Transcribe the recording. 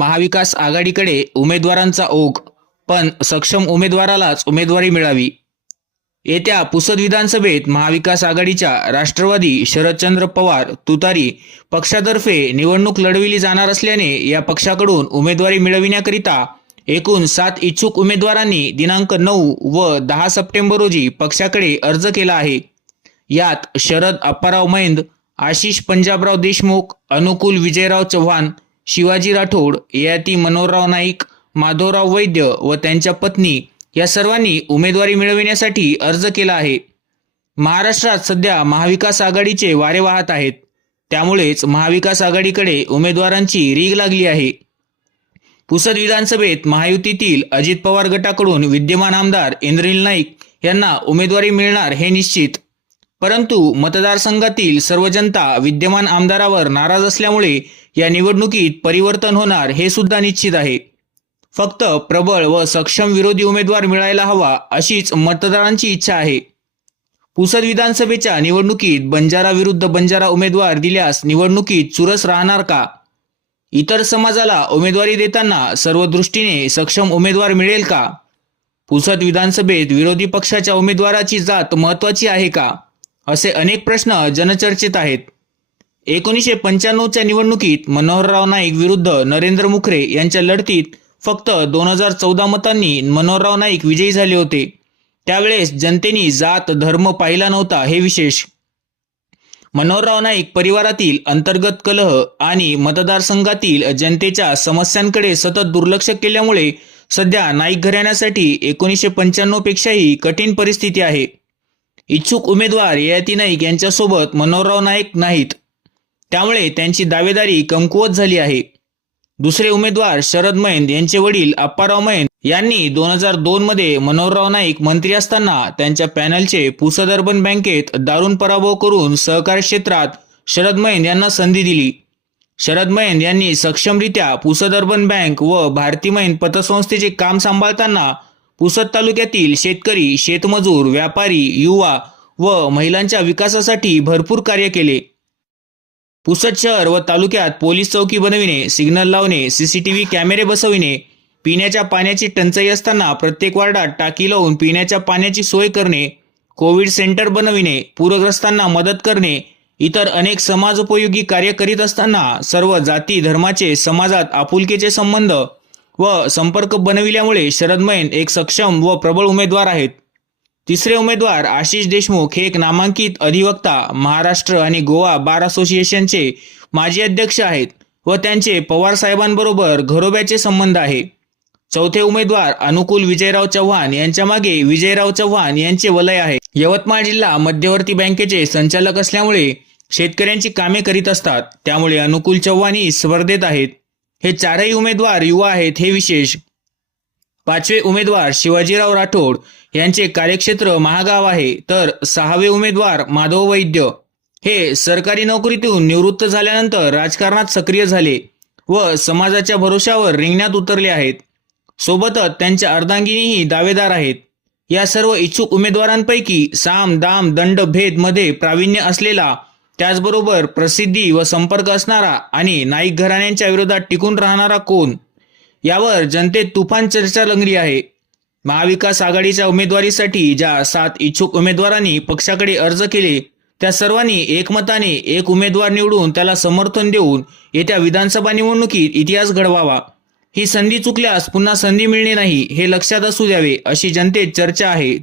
महाविकास आघाडीकडे उमेदवारांचा ओघ पण सक्षम उमेदवारालाच उमेदवारी मिळावी. येत्या पुसद विधानसभेत महाविकास आघाडीच्या राष्ट्रवादी शरदचंद्र पवार तुतारी पक्षातर्फे निवडणूक लढविली जाणार असल्याने या पक्षाकडून उमेदवारी मिळविण्याकरिता एकूण सात इच्छुक उमेदवारांनी दिनांक नऊ व दहा सप्टेंबर रोजी पक्षाकडे अर्ज केला आहे. यात शरद अप्पाराव मैंद आशिष पंजाबराव देशमुख अनुकूल विजयराव चव्हाण शिवाजी राठोड ययाती मनोहरराव नाईक माधवराव वैद्य व त्यांच्या पत्नी या सर्वांनी उमेदवारी मिळविण्यासाठी अर्ज केला आहे. महाराष्ट्रात सध्या महाविकास आघाडीचे वारे वाहत आहेत. त्यामुळेच महाविकास आघाडीकडे उमेदवारांची रीग लागली आहे. पुसद विधानसभेत महायुतीतील अजित पवार गटाकडून विद्यमान आमदार इंद्रिल नाईक यांना उमेदवारी मिळणार हे निश्चित. परंतु मतदारसंघातील सर्व जनता विद्यमान आमदारावर नाराज असल्यामुळे या निवडणुकीत परिवर्तन होणार हे सुद्धा निश्चित आहे. फक्त प्रबळ व सक्षम विरोधी उमेदवार मिळायला हवा अशीच मतदारांची इच्छा आहे. पुसद विधानसभेच्या निवडणुकीत बंजारा विरुद्ध बंजारा उमेदवार दिल्यास निवडणुकीत चुरस राहणार का? इतर समाजाला उमेदवारी देताना सर्व दृष्टीने सक्षम उमेदवार मिळेल का? पुसद विधानसभेत विरोधी पक्षाच्या उमेदवाराची जात महत्वाची आहे का? असे अनेक प्रश्न जनचर्चेत आहेत. एकोणीसशे पंच्याण्णवच्या निवडणुकीत मनोहरराव नाईक विरुद्ध नरेंद्र मुखरे यांच्या लढतीत फक्त दोन हजार चौदा मतांनी मनोहरराव नाईक विजयी झाले होते. त्यावेळेस जनतेने जात धर्म पाहिला नव्हता हे विशेष. मनोहरराव नाईक परिवारातील अंतर्गत कलह आणि मतदारसंघातील जनतेच्या समस्यांकडे सतत दुर्लक्ष केल्यामुळे सध्या नाईक घराण्यासाठी एकोणीसशे पंच्याण्णव पेक्षाही कठीण परिस्थिती आहे. इच्छुक उमेदवार ययाती नाईक यांच्यासोबत मनोहरराव नाईक नाहीत. त्यामुळे त्यांची दावेदारी कमकुवत झाली आहे. दुसरे उमेदवार शरद मैंद यांचे वडील अप्पाराव मैंद यांनी दोन हजार दोन मध्ये मनोहरराव नाईक मंत्री असताना त्यांच्या पॅनलचे पुसद अर्बन बँकेत दारुण पराभव करून सहकारी क्षेत्रात शरद मैंद यांना संधी दिली. शरद मैंद यांनी सक्षमरित्या पुसद अर्बन बँक व भारती मैंद पतसंस्थेचे काम सांभाळताना पुसद तालुक्यातील शेतकरी शेतमजूर व्यापारी युवा व महिलांच्या विकासासाठी भरपूर कार्य केले. पुसद शहर व तालुक्यात पोलीस चौकी बनविणे सिग्नल लावणे सीसीटीव्ही कॅमेरे बसविणे पिण्याच्या पाण्याची टंचाई असताना प्रत्येक वार्डात टाकी लावून पिण्याच्या पाण्याची सोय करणे कोविड सेंटर बनविणे पूरग्रस्तांना मदत करणे इतर अनेक समाजोपयोगी कार्य करीत असताना सर्व जाती धर्माचे समाजात आपुलकीचे संबंध व संपर्क बनविल्यामुळे शरद मैन एक सक्षम व प्रबळ उमेदवार आहेत. तिसरे उमेदवार आशिष देशमुख हे एक नामांकित अधिवक्ता महाराष्ट्र आणि गोवा बार असोसिएशनचे माजी अध्यक्ष आहेत व त्यांचे पवार साहेबांबरोबर घरोब्याचे संबंध आहे. चौथे उमेदवार अनुकूल विजयराव चव्हाण यांच्या मागे विजयराव चव्हाण यांचे वलय आहे. यवतमाळ जिल्हा मध्यवर्ती बँकेचे संचालक असल्यामुळे शेतकऱ्यांची कामे करीत असतात. त्यामुळे अनुकूल चव्हाण ही स्पर्धेत आहेत. हे चारही उमेदवार युवा आहेत हे विशेष पाचवे उमेदवार शिवाजीराव राठोड यांचे कार्यक्षेत्र महागाव आहे. तर सहावे उमेदवार माधव वैद्य. हे सरकारी नोकरीतून निवृत्त झाल्यानंतर राजकारणात सक्रिय झाले व समाजाच्या भरोशावर रिंगणात उतरले आहेत. सोबतच त्यांच्या अर्धांगिनीही दावेदार आहेत. या सर्व इच्छुक उमेदवारांपैकी साम दाम दंड भेदमध्ये प्रावीण्य असलेला त्याचबरोबर प्रसिद्धी व संपर्क असणारा आणि नाईक घराण्यांच्या विरोधात टिकून राहणारा कोण? यावर जनतेत तुफान चर्चा रंगली आहे. महाविकास आघाडीच्या उमेदवारीसाठी ज्या सात इच्छुक उमेदवारांनी पक्षाकडे अर्ज केले त्या सर्वांनी एकमताने एक उमेदवार निवडून त्याला समर्थन देऊन येत्या विधानसभा निवडणुकीत इतिहास घडवावा. ही संधी चुकल्यास पुन्हा संधी मिळणे नाही हे लक्षात असू द्यावे अशी जनतेत चर्चा आहे.